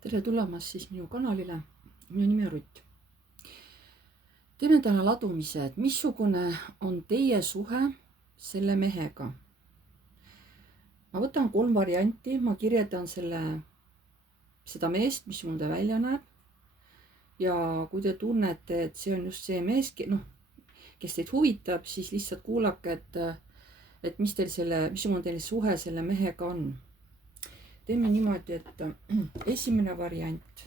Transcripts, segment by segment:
Tere tulemast siis minu kanalile. Minu nimi on Rutt. Teeme täna ladumise, et missugune on teie suhe selle mehega. Ma võtan 3 varianti, ma kirjeldan seda meest, missugune ta välja näeb. Ja kui te tunnete, et see on just see mees, kes teid huvitab, siis lihtsalt kuulake, et missugune teil suhe selle mehega on. Teeme niimoodi, et esimene variant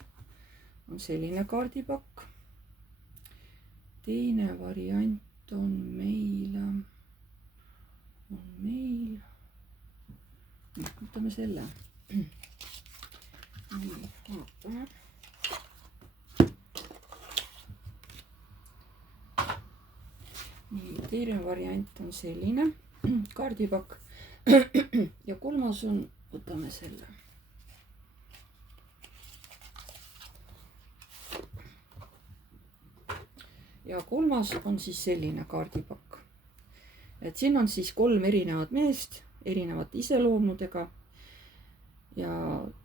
on selline kaardipakk. Teine variant on meil, võtame selle. Vaatame. Nii, teine variant on selline kaardipakk ja kolmas on, võtame selle. Ja kolmas on siis selline kaardipakk. Et siin on siis 3 erinevat meest, erinevate iseloomudega. Ja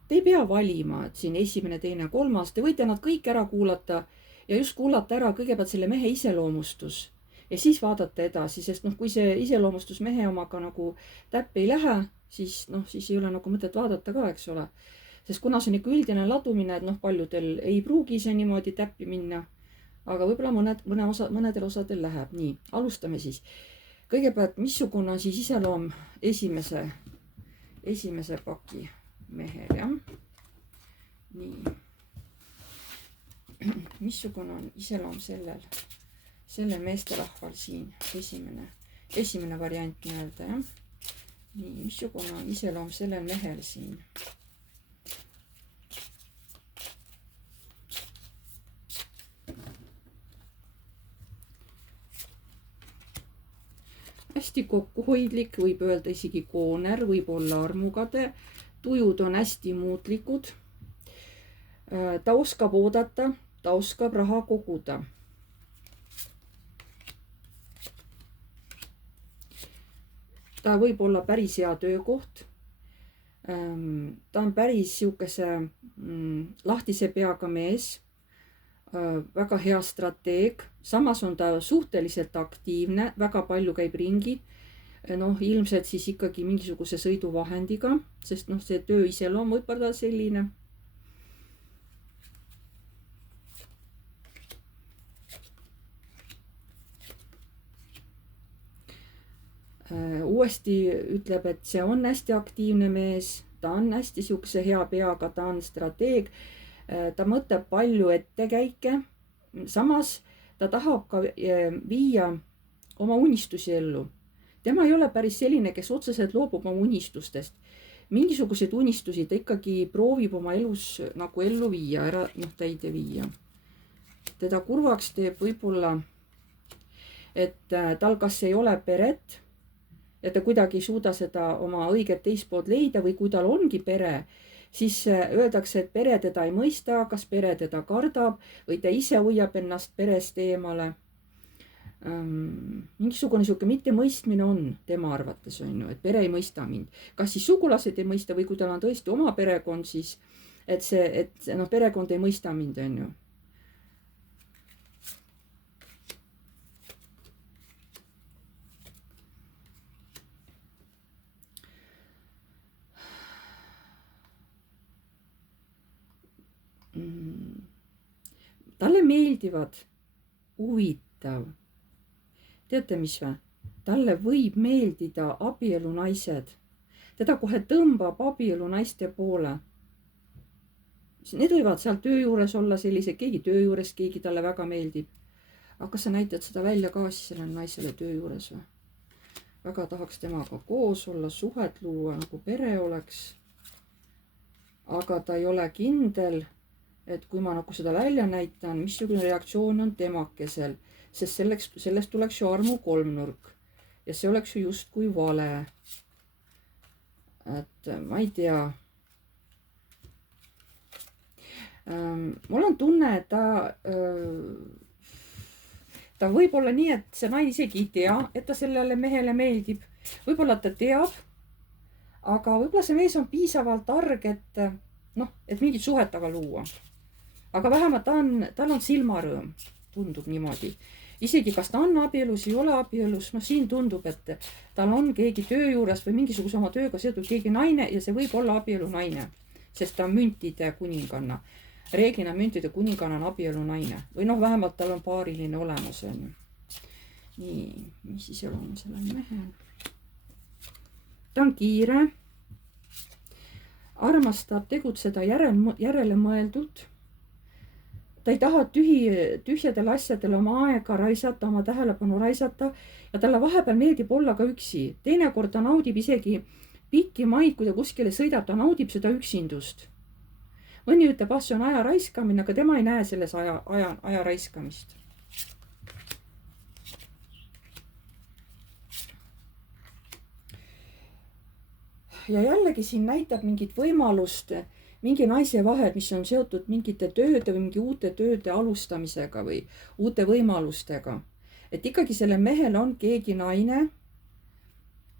te ei pea valima, et siin esimene, teine, kolmas. Te võite nad kõik ära kuulata ja just kuulata ära kõigepealt selle mehe iseloomustus. Ja siis vaadata edasi, sest kui see iseloomustus mehe omaga nagu täppi ei lähe, siis ei ole nagu mõtet vaadata ka, eks ole. Sest kuna see on ikka üldine ladumine, et paljudel ei pruugi see niimoodi täppi minna, aga võib-olla mõnedel osadel läheb. Nii, alustame siis. Kõigepealt, missugune on siis iseloom esimese paki mehel, jah? Nii. Missugune on iseloom sellel meesterahval siin, esimene variant nii-öelda, jah? Nii, missugune on iseloom sellel mehel siin? Hästi kokkuhoidlik, võib öelda isegi kooner, võib olla armukade, tujud on hästi muutlikud. Ta oskab oodata, ta oskab raha koguda. Ta võib olla päris hea töökoht. Ta on päris siukese lahtise peaga mees. Väga hea strateeg. Samas on ta suhteliselt aktiivne, väga palju käib ringi. Ilmselt siis ikkagi mingisuguse sõiduvahendiga, sest see töö iseloom võib olla selline. Uuesti ütleb, et see on hästi aktiivne mees, ta on hästi siukse hea peaga, ta on strateeg, ta mõtleb palju ettekäike, samas ta tahab ka viia oma unistusi ellu. Tema ei ole päris selline, kes otseselt loobub oma unistustest. Mingisugused unistusi ta ikkagi proovib oma elus nagu ellu viia, täide viia. Teda kurvaks teeb võib-olla, et tal kas ei ole peret, ja ta kuidagi ei suuda seda oma õiget teistpood leida või kui tal ongi pere, siis öeldakse, et pere teda ei mõista, kas pere teda kardab või ta ise hoiab ennast perest eemale. Mingisugune siuke mittemõistmine on tema arvates, et pere ei mõista mind. Kas siis sugulased ei mõista või kui tal on tõesti oma perekond, siis et perekond ei mõista mind, on ju. Talle meeldivad huvitav. Teate mis või? Talle võib meeldida abielunaised. Teda kohe tõmbab abielunaiste poole. Need võivad seal töö juures olla sellised, keegi töö juures, keegi talle väga meeldib. Aga kas sa näitad seda välja ka siis sellele naisele töö juures või? Väga tahaks temaga koos olla, suhet luua, nagu pere oleks. Aga ta ei ole kindel, et kui ma seda välja näitan, missugune reaktsioon on temakesel, sest sellest tuleks ju armu kolmnurk ja see oleks ju justkui vale. Et ma ei tea. Mul on tunne, et ta võib olla nii, et see naine isegi ei tea, et ta sellele mehele meeldib. Võib-olla ta teab, aga võib-olla see mees on piisavalt arg, et noh, et mingit suhet taga luua. aga vähemalt tal on silmarõõm, tundub niimoodi. isegi kas ta on abielus, ei ole abielus, no siin tundub, et tal on keegi töö juures või mingisuguse oma tööga seotud keegi naine ja see võib olla abielu naine, sest ta on müntide kuninganna. reeglina müntide kuninganna on abielu naine või noh, vähemalt tal on paariline olemus, on ju. nii, mis siis on sellel mehel? ta on kiire, armastab tegutseda järelemõeldult. ta ei taha tühjadele asjadele oma aega raisata, oma tähelepanu raisata ja talle vahepeal meeldib olla ka üksi. teinekord ta naudib isegi pikki maid, kui ta kuskile sõidab, ta naudib seda üksindust. mõni ütleb, ah, see on aja raiskamine, aga tema ei näe selles aja raiskamist. ja jällegi siin näitab mingit võimalust mingi naise vahel, mis on seotud mingite tööde või mingi uute tööde alustamisega või uute võimalustega. et ikkagi sellel mehel on keegi naine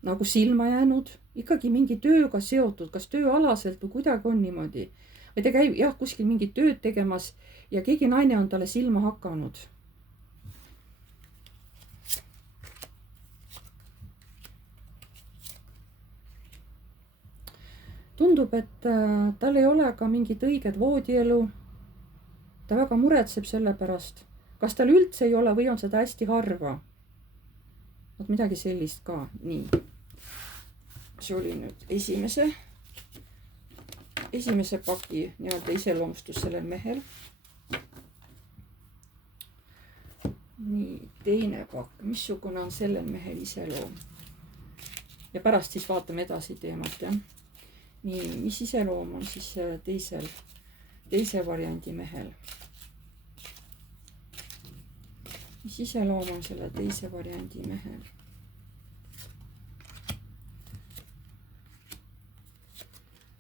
nagu silma jäänud, ikkagi mingi tööga seotud, kas tööalaselt või kuidagi on niimoodi. või ta käib jah kuskil mingit tööd tegemas ja keegi naine on talle silma hakanud. tundub, et tal ei ole ka mingit õiget voodielu. ta väga muretseb selle pärast. kas tal üldse ei ole või on seda hästi harva? vot midagi sellist ka. nii. see oli nüüd esimese paki nii-öelda iseloomustus sellel mehel. nii, teine pakk. missugune on sellel mehel iseloom? ja pärast siis vaatame edasi teemat, jah. nii, mis iseloom on siis teise variandi mehel? mis iseloom on selle teise variandi mehel?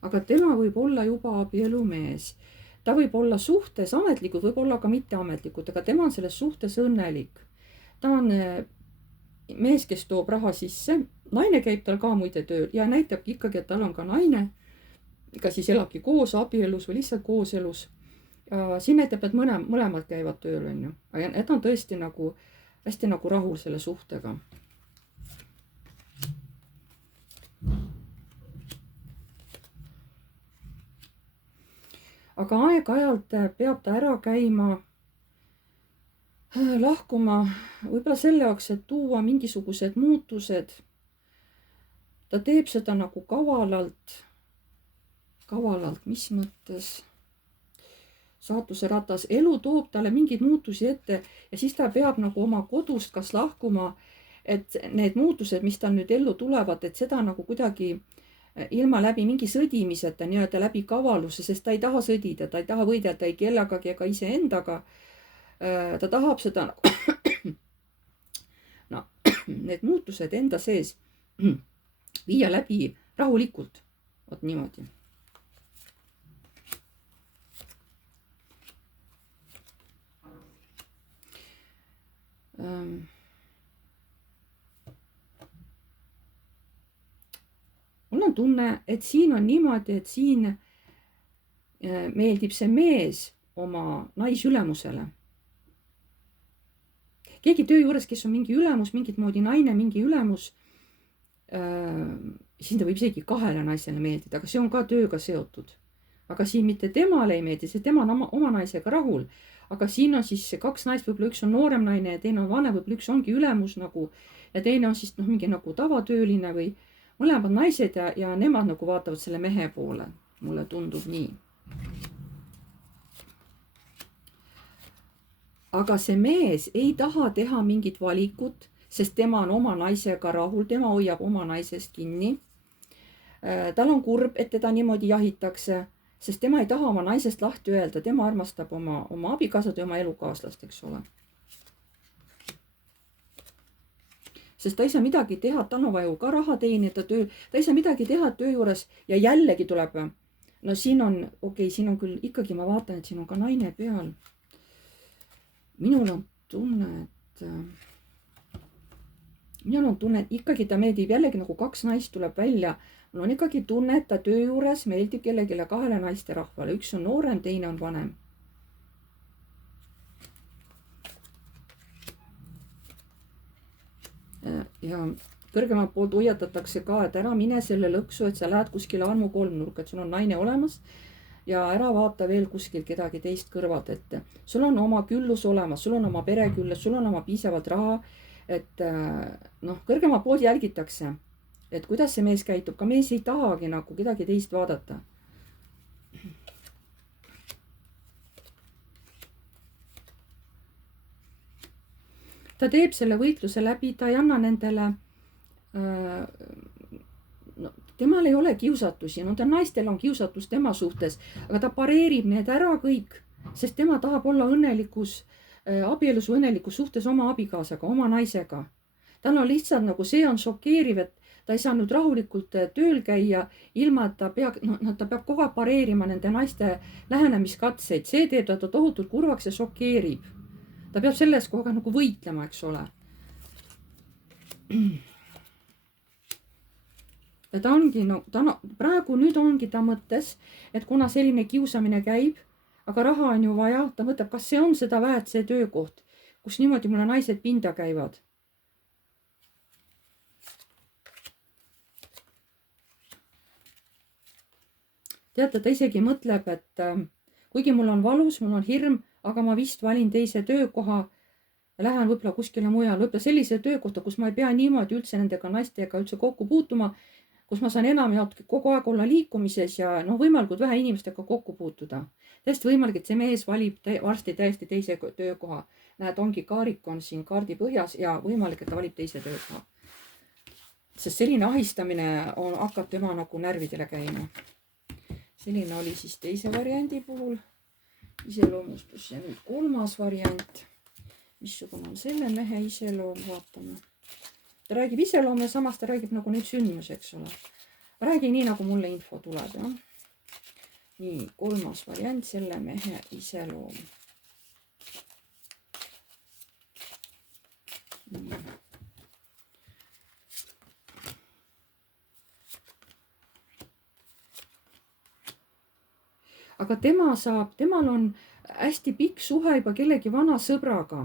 aga tema võib olla juba abielumees. ta võib olla suhtes ametlikud, võib olla ka mitteametlikud, aga tema on selles suhtes õnnelik. ta on mees, kes toob raha sisse. naine käib tal ka muide tööl ja näitabki ikkagi, et tal on ka naine, kas siis elabki koos abielus või lihtsalt kooselus. ja siin näitab, et mõlemad käivad tööl, on ju. aga ta on tõesti nagu hästi nagu rahul selle suhtega. aga aeg-ajalt peab ta ära käima, lahkuma võib-olla selle jaoks, et tuua mingisugused muutused. ta teeb seda nagu kavalalt, mis mõttes? saatuse ratas, elu toob talle mingeid muutusi ette ja siis ta peab nagu oma kodust kas lahkuma, et need muutused, mis tal nüüd ellu tulevad, et seda nagu kuidagi ilma läbi mingi sõdimiseta, nii-öelda läbi kavaluse, sest ta ei taha sõdida, ta ei taha võidelda ei kellegagi ega iseendaga. ta tahab seda no, need muutused enda sees viia läbi rahulikult. vot niimoodi. mul on tunne, et siin on niimoodi, et siin meeldib see mees oma naisülemusele. keegi töö juures, kes on mingi ülemus, mingit moodi naine, mingi ülemus, siin ta võib isegi kahele naisele meeldida, aga see on ka tööga seotud. aga siin mitte temale ei meeldi, sest tema on oma naisega rahul. aga siin on siis kaks naist, võib-olla üks on noorem naine ja teine on vanem, võib-olla üks ongi ülemus nagu ja teine on siis mingi nagu tavatööline või mõlemad naised ja nemad nagu vaatavad selle mehe poole. mulle tundub nii. aga see mees ei taha teha mingit valikut, sest tema on oma naisega rahul, tema hoiab oma naisest kinni. tal on kurb, et teda niimoodi jahitakse, sest tema ei taha oma naisest lahti öelda, tema armastab oma abikaasat ja oma elukaaslast, eks ole. sest ta ei saa midagi teha, tal on vaja ju ka raha teenida tööl, ta ei saa midagi teha töö juures ja jällegi tuleb, no siin on, okei, siin on küll ikkagi, ma vaatan, et siin on ka naine peal. minul on tunne, et ikkagi ta meeldib, jällegi nagu kaks naist tuleb välja. mul on ikkagi tunne, et ta töö juures meeldib kellelegi kahele naisterahvale, üks on noorem, teine on vanem. ja kõrgemalt poolt hoiatatakse ka, et ära mine selle lõksu, et sa lähed kuskile armukolmnurka, et sul on naine olemas ja ära vaata veel kuskil kedagi teist kõrvalt ette. sul on oma küllus olemas, sul on oma pereküllus, sul on oma piisavalt raha, et noh, kõrgemalt poolt jälgitakse, et kuidas see mees käitub, ka mees ei tahagi nagu kedagi teist vaadata. ta teeb selle võitluse läbi, ta ei anna nendele no, temal ei ole kiusatusi, no ta naistel on kiusatus tema suhtes, aga ta pareerib need ära kõik, sest tema tahab olla õnnelikus abielus või õnnelikus suhtes oma abikaasaga, oma naisega. tal on lihtsalt nagu see on šokeeriv, et ta ei saa nüüd rahulikult tööl käia, ilma et ta peab kogu aeg pareerima nende naiste lähenemiskatseid, see teeb ta tohutult kurvaks ja šokeerib. ta peab selles kogu aeg nagu võitlema, eks ole. ja ta ongi, no praegu nüüd ongi ta mõttes, et kuna selline kiusamine käib, aga raha on ju vaja, ta mõtleb, kas see on seda väärt, see töökoht, kus niimoodi mulle naised pinda käivad. teate, ta isegi mõtleb, et kuigi mul on valus, mul on hirm, aga ma vist valin teise töökoha, lähen võib-olla kuskile mujal, võib-olla sellise töökohta, kus ma ei pea niimoodi üldse nendega naistega üldse kokku puutuma, kus ma saan enamjaolt kogu aeg olla liikumises ja noh, võimalikult vähe inimestega kokku puutuda. Täiesti võimalik, et see mees valib varsti täiesti teise töökoha. Näed, ongi kaarik on siin kaardi põhjas ja võimalik, et ta valib teise töökoha. Sest selline ahistamine hakkab tema nagu närvidele käima. Selline oli siis teise variandi puhul iseloomustus ja nüüd kolmas variant. Missugune on selle mehe iseloom, vaatame. Ta räägib iseloomu ja samas ta räägib nagu neid sündmus, eks ole. Räägi nii, nagu mulle info tuleb. Ja? Nii, kolmas variant, selle mehe iseloom. Aga temal on hästi pikk suhe juba kellegi vana sõbraga,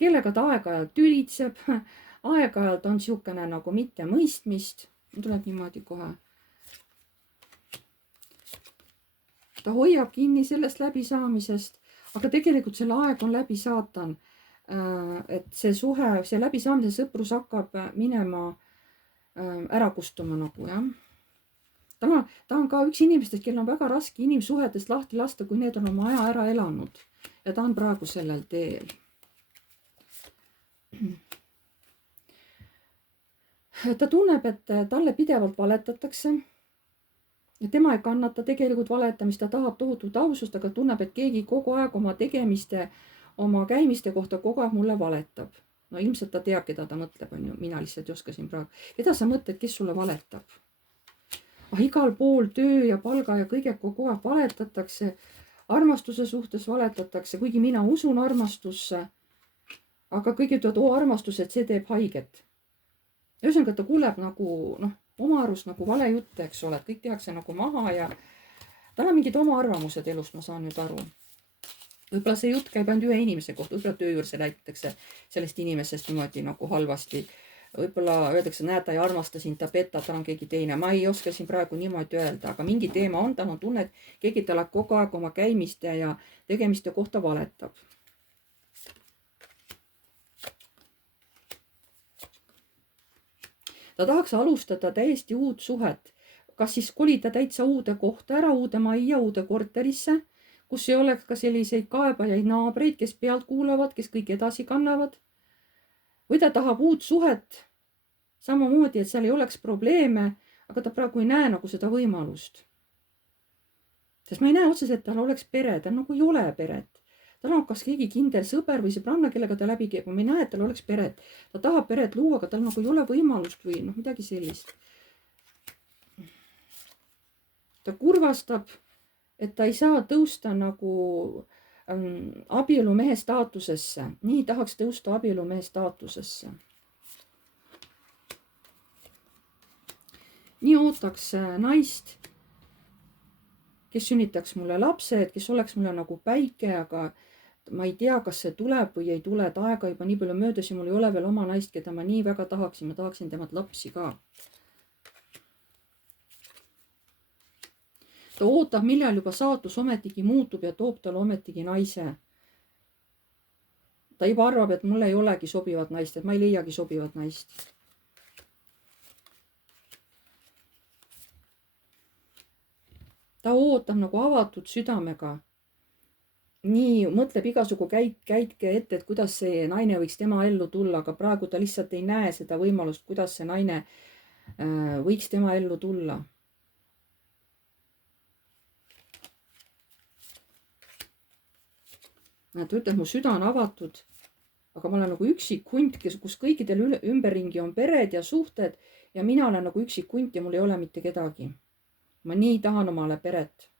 kellega ta aeg-ajalt tülitseb, aeg-ajalt on siukene nagu mitte mõistmist, tuleb niimoodi kohe. Ta hoiab kinni sellest läbisaamisest, aga tegelikult selle aeg on läbi saatan. Et see suhe, see läbisaamise sõprus hakkab minema ära kustuma nagu, jah. Ta on ka üks inimestest, kellel on väga raske inimsuhetest lahti lasta, kui need on oma aja ära elanud. Ja ta on praegu sellel teel. Ta tunneb, et talle pidevalt valetatakse. Ja tema ei kannata tegelikult valetamist, ta tahab tohutut ausust, aga tunneb, et keegi kogu aeg oma tegemiste, oma käimiste kohta kogu aeg mulle valetab. No ilmselt ta teab, keda ta mõtleb, on ju. Mina lihtsalt ei oska siin praegu. Keda sa mõtled, kes sulle valetab? Igal pool töö ja palga ja kõige kogu aeg valetatakse, armastuse suhtes valetatakse, kuigi mina usun armastusse, aga kõigi ütlevad, armastus, et see teeb haiget. Ühesõnaga, ta kuuleb nagu, oma arust nagu vale jutte, eks ole, et kõik tehakse nagu maha ja tal on mingid oma arvamused elust, ma saan nüüd aru. Võib-olla see jutt käib ainult ühe inimese kohta, võib-olla töö juures räägitakse sellest inimesest niimoodi nagu halvasti. Võib-olla öeldakse, näed, ta ei armasta sind, ta petab, tal on keegi teine. Ma ei oska siin praegu niimoodi öelda, aga mingi teema on, tal on tunne, et keegi talle kogu aeg oma käimiste ja tegemiste kohta valetab. Ta tahaks alustada täiesti uut suhet. Kas siis kolida täitsa uude kohta ära, uude majja, uude korterisse, kus ei oleks ka selliseid kaebajaid naabreid, kes pealt kuulavad, kes kõik edasi kannavad. Või ta tahab uut suhet samamoodi, et seal ei oleks probleeme, aga ta praegu ei näe nagu seda võimalust. Sest ma ei näe otseselt, et tal oleks pere, tal nagu ei ole peret. Tal on kas keegi kindel sõber või sõbranna, kellega ta läbi käib, ma ei näe, et tal oleks peret. Ta tahab peret luua, aga tal nagu ei ole võimalust või midagi sellist. Ta kurvastab, et ta ei saa tõusta nagu abielumehe staatusesse. Nii tahaks tõusta abielumehe staatusesse. nii ootaks naist, kes sünnitaks mulle lapsed, kes oleks mulle nagu päike, aga ma ei tea, kas see tuleb või ei tule, et aega juba nii palju möödas ja mul ei ole veel oma naist, keda ma nii väga tahaksin, ma tahaksin temalt lapsi ka. ta ootab, millal juba saatus ometigi muutub ja toob talle ometigi naise. ta juba arvab, et mul ei olegi sobivat naist, et ma ei leiagi sobivat naist. ta ootab nagu avatud südamega. nii mõtleb igasugu käike ette, et kuidas see naine võiks tema ellu tulla, aga praegu ta lihtsalt ei näe seda võimalust, kuidas see naine võiks tema ellu tulla. ta ütleb, mu süda on avatud, aga ma olen nagu üksik hunt, kus kõikidel ümberringi on pered ja suhted ja mina olen nagu üksik hunt ja mul ei ole mitte kedagi. ma nii tahan omale peret.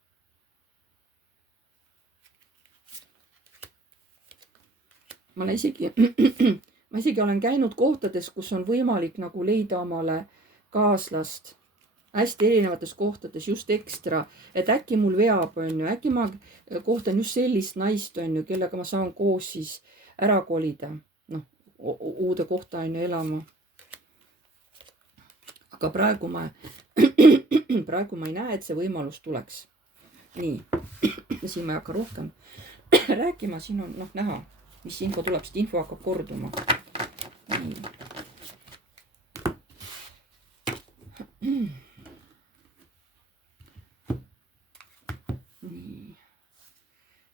ma isegi olen käinud kohtades, kus on võimalik nagu leida omale kaaslast hästi erinevates kohtades just ekstra, et äkki mul veab, on ju, äkki ma kohtan just sellist naist, on ju, kellega ma saan koos siis ära kolida, noh, uude kohta on ju elama. aga praegu ma ei näe, et see võimalus tuleks. nii, ja siin ma ei hakka rohkem rääkima, siin on noh näha, mis info tuleb, sest info hakkab korduma. nii. nii.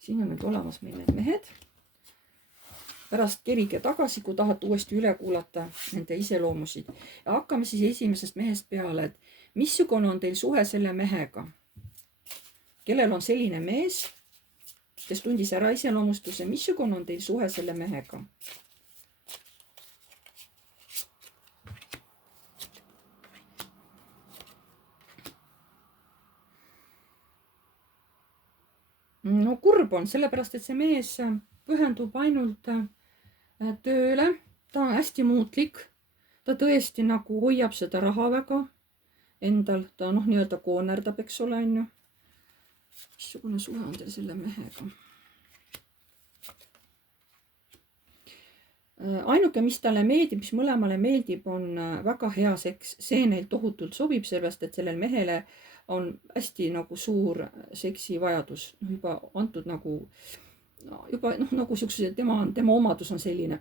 siin on nüüd olemas meil need mehed. pärast kerige tagasi, kui tahate uuesti üle kuulata nende iseloomusid. ja hakkame siis esimesest mehest peale, et missugune on teil suhe selle mehega? kellel on selline mees, kes tundis ära iseloomustuse, missugune on teil suhe selle mehega? no kurb on, sellepärast et see mees pühendub ainult tööle, ta on hästi muutlik, ta tõesti nagu hoiab seda raha väga endal, ta noh, nii-öelda koonerdab, eks ole, on ju. missugune suhe on teil selle mehega? ainuke, mis talle meeldib, mis mõlemale meeldib, on väga hea seks, see neil tohutult sobib, sellepärast et sellel mehele on hästi nagu suur seksivajadus, juba antud nagu juba noh, nagu siukse tema omadus on selline,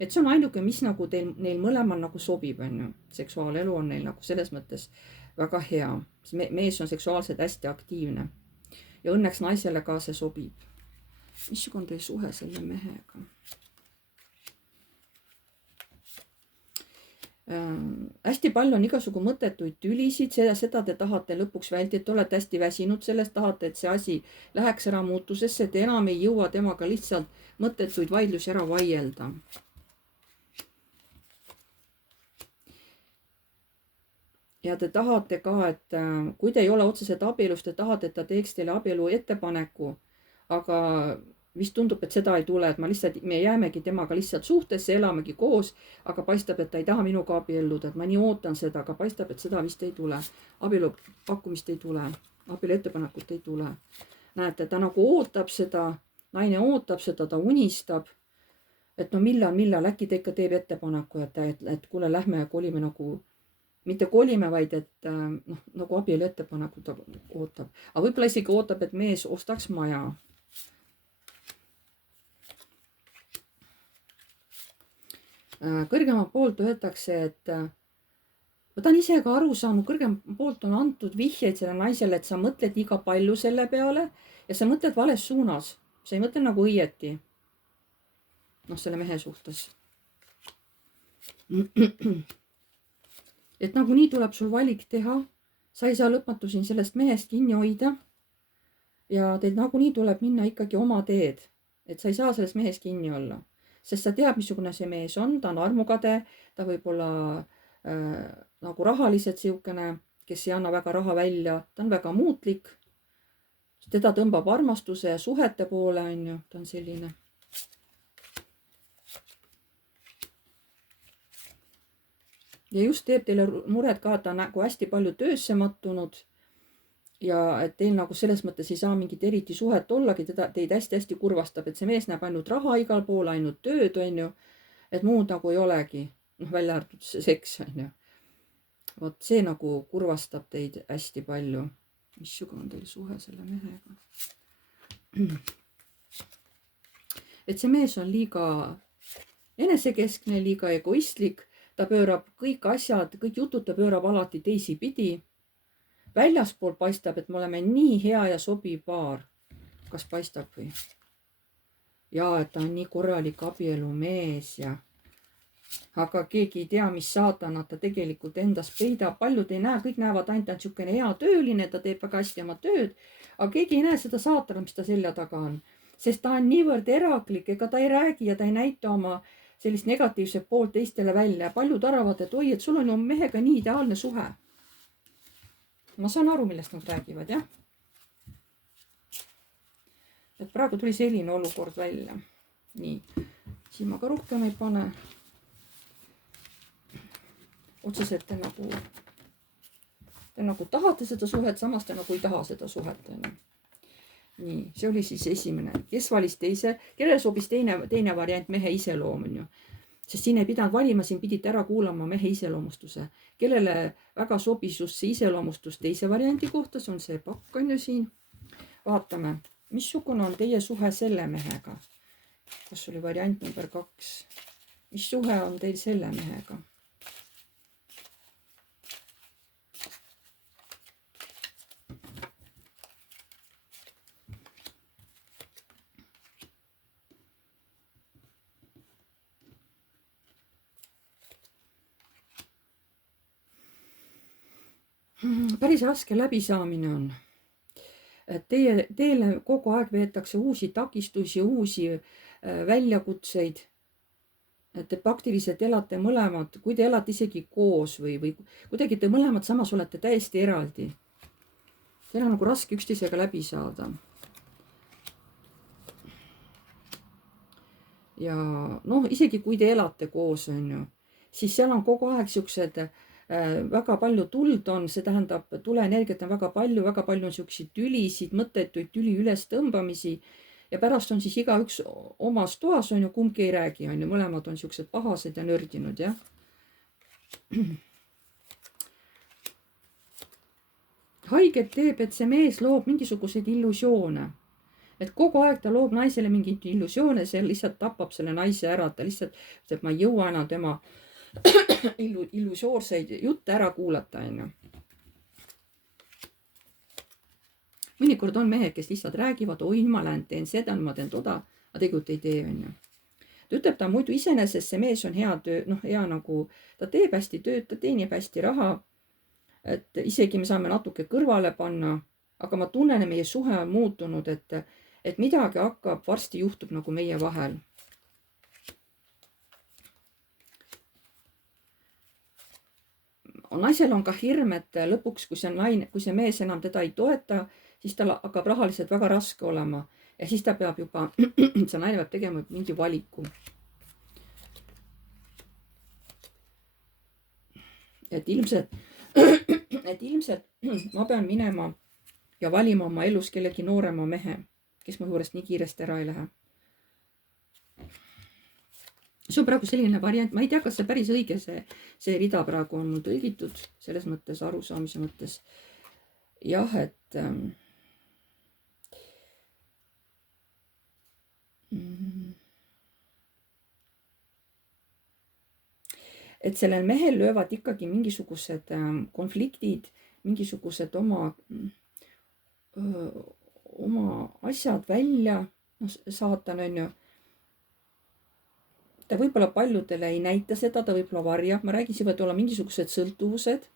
et see on ainuke, mis nagu neil mõlemal nagu sobib, on ju. seksuaalelu on neil nagu selles mõttes väga hea. mees on seksuaalselt hästi aktiivne ja õnneks naisele ka see sobib. missugune on teie suhe selle mehega? hästi palju on igasugu mõttetuid tülisid, seda te tahate lõpuks vältida, te olete hästi väsinud sellest, tahate, et see asi läheks ära muutusesse, te enam ei jõua temaga lihtsalt mõttetuid vaidlusi ära vaielda. ja te tahate ka, et kui te ei ole otseselt abielus, te tahate, et ta teeks teile abielu ettepaneku, aga vist tundub, et seda ei tule, et me jäämegi temaga lihtsalt suhtesse, elamegi koos, aga paistab, et ta ei taha minuga abielluda, et ma nii ootan seda, aga paistab, et seda vist ei tule. abielu pakkumist ei tule, abielu ettepanekut ei tule. näete, ta nagu ootab seda, naine ootab seda, ta unistab, et no millal, äkki ta ikka teeb ettepaneku, et kuule, lähme ja kolime nagu, mitte kolime, vaid et noh, nagu abielu ettepanekut ootab. aga võib-olla isegi ootab, et mees ostaks maja. kõrgema poolt öeldakse, et ma tahan ise ka aru saanud, kõrgema poolt on antud vihjeid sellele naisele, et sa mõtled liiga palju selle peale ja sa mõtled vales suunas. sa ei mõtle nagu õieti. noh, selle mehe suhtes. et nagunii tuleb sul valik teha. sa ei saa lõpmatuseni sellest mehest kinni hoida. ja teil nagunii tuleb minna ikkagi oma teed. et sa ei saa sellest mehest kinni olla. sest sa tead, missugune see mees on, ta on armukade, ta võib olla nagu rahaliselt siukene, kes ei anna väga raha välja, ta on väga muutlik. teda tõmbab armastuse ja suhete poole, on ju, ta on selline. ja just teeb teile muret ka, et ta on nagu hästi palju töösse mattunud ja et teil nagu selles mõttes ei saa mingit eriti suhet ollagi, teid hästi-hästi kurvastab, et see mees näeb ainult raha igal pool, ainult tööd, on ju, et muud nagu ei olegi, noh, välja arvatud see seks, on ju. Vot see nagu kurvastab teid hästi palju. Missugune on teil suhe selle mehega? Et see mees on liiga enesekeskne, liiga egoistlik, ta pöörab kõik asjad, kõik jutud ta pöörab alati teisipidi. Väljaspool paistab, et me oleme nii hea ja sobiv paar. Kas paistab või? Ja, et ta on nii korralik abielumees ja aga keegi ei tea, mis saatanat ta tegelikult endas peidab. Paljud ei näe, kõik näevad ainult niisugune hea tööline, ta teeb väga hästi oma tööd, aga keegi ei näe seda saatanat, mis ta selja taga on. Sest ta on niivõrd eraklik, ega ta ei räägi ja ta ei näita oma sellist negatiivset poolt teistele välja. Paljud arvavad, et oi, et sul on ju mehega nii ideaalne suhe. Ma saan aru, millest nad räägivad, jah. Et praegu tuli selline olukord välja. Nii, siin ma ka rohkem ei pane. Otseselt te nagu tahate seda suhet, samas te nagu ei taha seda suhet. Nii, see oli siis esimene. Kes valis teise? Kellele sobis teine variant mehe iseloom, on ju? Sest siin ei pidanud valima, siin pidite ära kuulama mehe iseloomustuse. Kellele väga sobis just see iseloomustus teise variandi kohta, see on see pakk, on ju siin. Vaatame, missugune on teie suhe selle mehega? Kas oli variant number 2? Mis suhe on teil selle mehega? Päris raske läbisaamine on. Teile kogu aeg veetakse uusi takistusi, uusi väljakutseid. Te praktiliselt elate mõlemad, kui te elate isegi koos või kuidagi te mõlemad samas olete täiesti eraldi. Teil on nagu raske üksteisega läbi saada. Ja noh, isegi kui te elate koos, on ju, siis seal on kogu aeg siuksed väga palju tuld on, see tähendab, tuleenergiat on väga palju on siukseid tülisid, mõttetuid tüli üles tõmbamisi ja pärast on siis igaüks omas toas, on ju, kumbki ei räägi, on ju, mõlemad on siuksed pahased ja nördinud, jah. Haiget teeb, et see mees loob mingisuguseid illusioone, et kogu aeg ta loob naisele mingit illusioone, see lihtsalt tapab selle naise ära, ta lihtsalt, et ma ei jõua enam tema illusoorseid jutte ära kuulata, on ju. Mõnikord on mehed, kes lihtsalt räägivad, oi, ma lähen, teen seda, ma teen toda, aga tegelikult ei tee, on ju. Ta ütleb, ta muidu iseenesest see mees on hea töö, noh, hea nagu, ta teeb hästi tööd, ta teenib hästi raha, et isegi me saame natuke kõrvale panna, aga ma tunnen, et meie suhe on muutunud, et midagi hakkab, varsti juhtub nagu meie vahel. Naisel on ka hirm, et lõpuks, kui see mees enam teda ei toeta, siis tal hakkab rahaliselt väga raske olema ja siis ta peab juba, see naine peab tegema mingi valiku. Et ilmselt ma pean minema ja valima oma elus kellegi noorema mehe, kes mu juurest nii kiiresti ära ei lähe. See on praegu selline variant, ma ei tea, kas see päris õige, see rida praegu on mul tõlgitud, selles mõttes, arusaamise mõttes. Jah, et sellel mehel löövad ikkagi mingisugused konfliktid, mingisugused oma asjad välja, no saatan on ju. Ta võib-olla paljudele ei näita seda, ta võib-olla varjab, ma räägin, siin võivad olla mingisugused sõltuvused.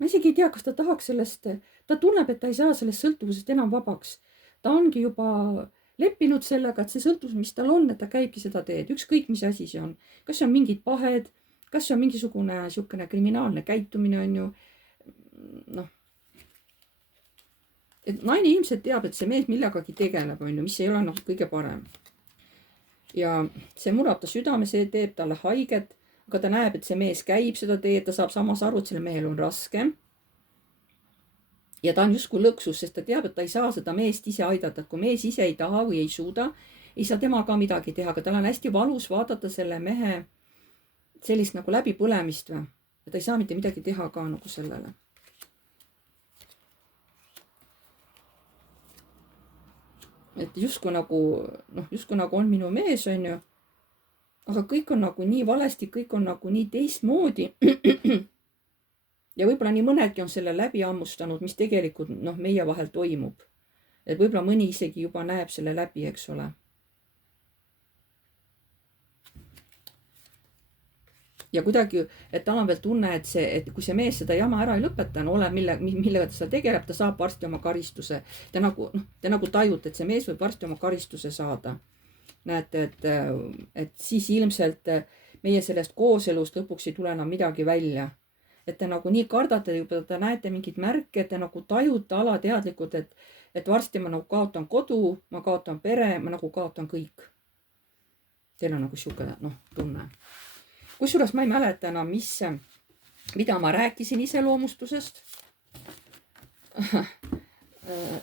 Ma isegi ei tea, kas ta tahaks sellest, ta tunneb, et ta ei saa sellest sõltuvusest enam vabaks. Ta ongi juba leppinud sellega, et see sõltuvus, mis tal on, et ta käibki seda teed, ükskõik mis asi see on. Kas see on mingid pahed, kas see on mingisugune siukene kriminaalne käitumine, on ju, noh. Et naine ilmselt teab, et see mees millegagi tegeleb, on ju, mis ei ole noh kõige parem. ja see murrab ta südame, see teeb talle haiget, aga ta näeb, et see mees käib seda teed, ta saab samas aru, et sellel mehel on raske. Ja ta on justkui lõksus, sest ta teab, et ta ei saa seda meest ise aidata, et kui mees ise ei taha või ei suuda, ei saa tema ka midagi teha, aga tal on hästi valus vaadata selle mehe sellist nagu läbipõlemist või. Ja ta ei saa mitte midagi teha ka nagu sellele. Et justkui nagu on minu mees, on ju. Aga kõik on nagu nii valesti, kõik on nagu nii teistmoodi. Ja võib-olla nii mõnedki on selle läbi ammustanud, mis tegelikult meie vahel toimub. Et võib-olla mõni isegi juba näeb selle läbi, eks ole. Ja kuidagi, et tal on veel tunne, et kui see mees seda jama ära ei lõpeta, millega ta seal tegeleb, ta saab varsti oma karistuse. Te nagu tajute, et see mees võib varsti oma karistuse saada. Näete, et siis ilmselt meie sellest kooselust lõpuks ei tule enam midagi välja. Et te nagu nii kardate, juba te näete mingid märke, te nagu tajute alateadlikult, et varsti ma nagu kaotan kodu, ma kaotan pere, ma nagu kaotan kõik. Teil on nagu siuke tunne. Kusjuures ma ei mäleta enam, mida ma rääkisin iseloomustusest.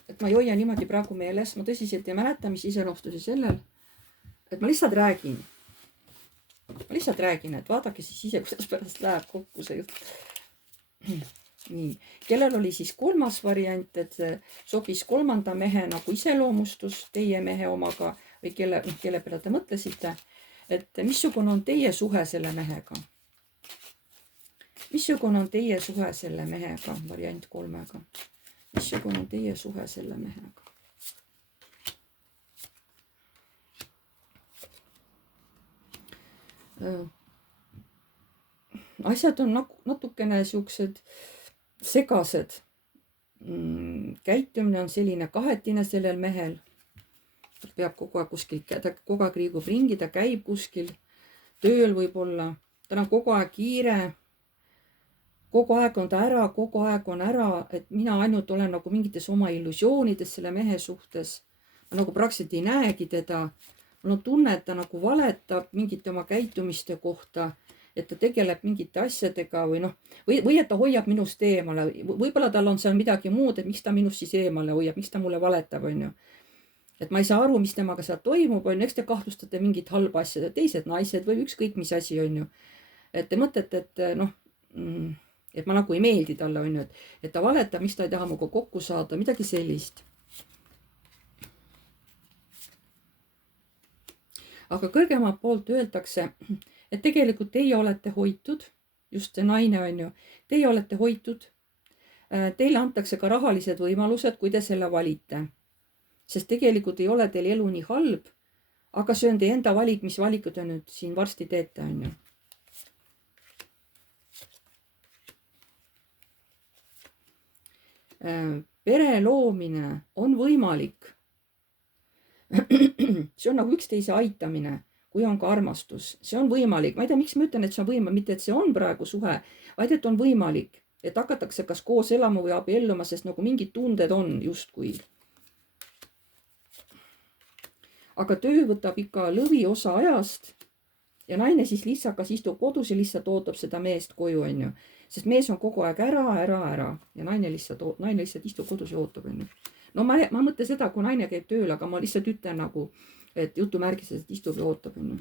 Et ma ei hoia niimoodi praegu meeles, ma tõsiselt ei mäleta, mis iseloomustusi sellel. Et ma lihtsalt räägin. Et vaadake siis ise, kuidas pärast läheb kokku see jutt. Nii. Kellel oli siis kolmas variant, et sobis kolmanda mehe nagu iseloomustus teie mehe omaga või kelle peale te mõtlesite, et missugune on teie suhe selle mehega? Missugune on teie suhe selle mehega, variant 3-ga? Missugune on teie suhe selle mehega? Asjad on natukene siuksed segased. Käitumine on selline kahetine sellel mehel. Ta peab kogu aeg kuskil, ta kogu aeg liigub ringi, ta käib kuskil tööl võib-olla. Tal on kogu aeg kiire. Kogu aeg on ta ära, kogu aeg on ära, et mina ainult olen nagu mingites oma illusioonides selle mehe suhtes. Ma nagu praktiliselt ei näegi teda. Mul on tunne, et ta nagu valetab mingite oma käitumiste kohta, et ta tegeleb mingite asjadega või et ta hoiab minust eemale. Võib-olla tal on seal midagi muud, et miks ta minust siis eemale hoiab, miks ta mulle valetab, on ju. Et ma ei saa aru, mis temaga seal toimub, on ju. Eks te kahtlustate mingit halba asjad, teised naised või ükskõik mis asi, on ju. Et te mõtlete, et ma nagu ei meeldi talle, on ju. Et ta valetab, miks ta ei taha minuga kokku saada, midagi sellist. Aga kõrgemalt poolt öeldakse, et tegelikult teie olete hoitud, just see naine on ju, teie olete hoitud. Teile antakse ka rahalised võimalused, kui te selle valite. Sest tegelikult ei ole teil elu nii halb, aga see on teie enda valik, mis valikud te nüüd siin varsti teete, on ju. Pere loomine on võimalik. See on nagu üksteise aitamine, kui on ka armastus. See on võimalik. Ma ei tea, miks ma ütlen, et see on võimalik, mitte et see on praegu suhe, vaid et on võimalik, et hakatakse kas koos elama või abielluma, sest nagu mingid tunded on justkui. Aga töö võtab ikka lõviosa ajast ja naine siis lihtsalt kas istub kodus ja lihtsalt ootab seda meest koju, on ju. Sest mees on kogu aeg ära ja naine lihtsalt istub kodus ja ootab, on ju. No ma mõtlen seda, kui naine käib tööl, aga ma lihtsalt ütlen nagu, et jutumärgis, et istub ja ootab, on ju.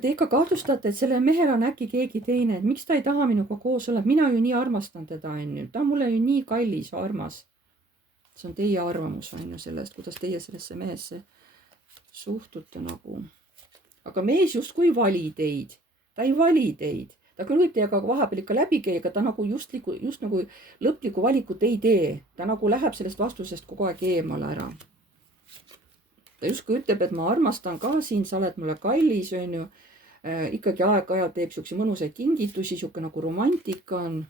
Te ikka kahtlustate, et sellel mehel on äkki keegi teine, et miks ta ei taha minuga koos olla, mina ju nii armastan teda, on ju. Ta on mulle ju nii kallis ja armas. See on teie arvamus, on ju, sellest, kuidas teie sellesse mehesse suhtute nagu. Aga mees justkui ei vali teid. Ta ei vali teid. Ta küll võib teiega vahepeal ikka läbi käia, aga ta nagu just nagu lõplikku valikut ei tee. Ta nagu läheb sellest vastusest kogu aeg eemale ära. Ta justkui ütleb, et ma armastan ka sind, sa oled mulle kallis, on ju. Ikkagi aeg-ajalt teeb siukse mõnusaid kingitusi, siuke nagu romantika on.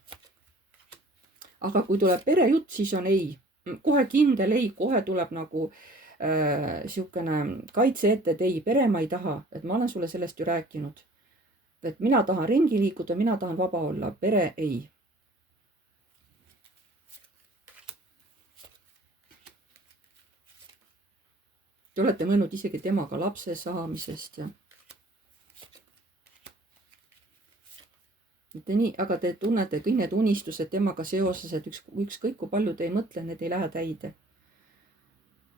Aga kui tuleb perejutt, siis on ei. Kohe kindel ei, kohe tuleb nagu siukene kaitse ette, et ei, pere ma ei taha, et ma olen sulle sellest ju rääkinud. Et mina tahan ringi liikuda, mina tahan vaba olla, pere ei. Te olete mõelnud isegi temaga lapse saamisest ja mitte nii, aga te tunnete kõik need unistused temaga seoses, et ükskõik kui palju te ei mõtle, need ei lähe täide.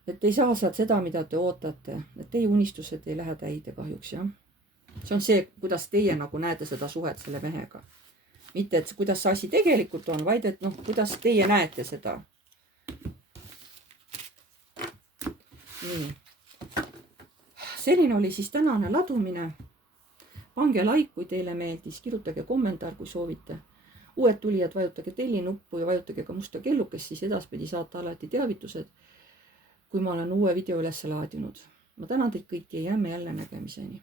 Et ei saa sealt seda, mida te ootate, et teie unistused ei lähe täide kahjuks, jah. See on see, kuidas teie nagu näete seda suhet selle mehega. Mitte, et kuidas see asi tegelikult on, vaid et kuidas teie näete seda. Nii. Selline oli siis tänane ladumine. Pange like, kui teile meeldis, kirjutage kommentaar, kui soovite. Uued tulijad, vajutage tellinuppu ja vajutage ka musta kellukest, siis edaspidi saate alati teavitused, kui ma olen uue video üles laadinud. Ma tänan teid kõiki ja jääme jälle nägemiseni.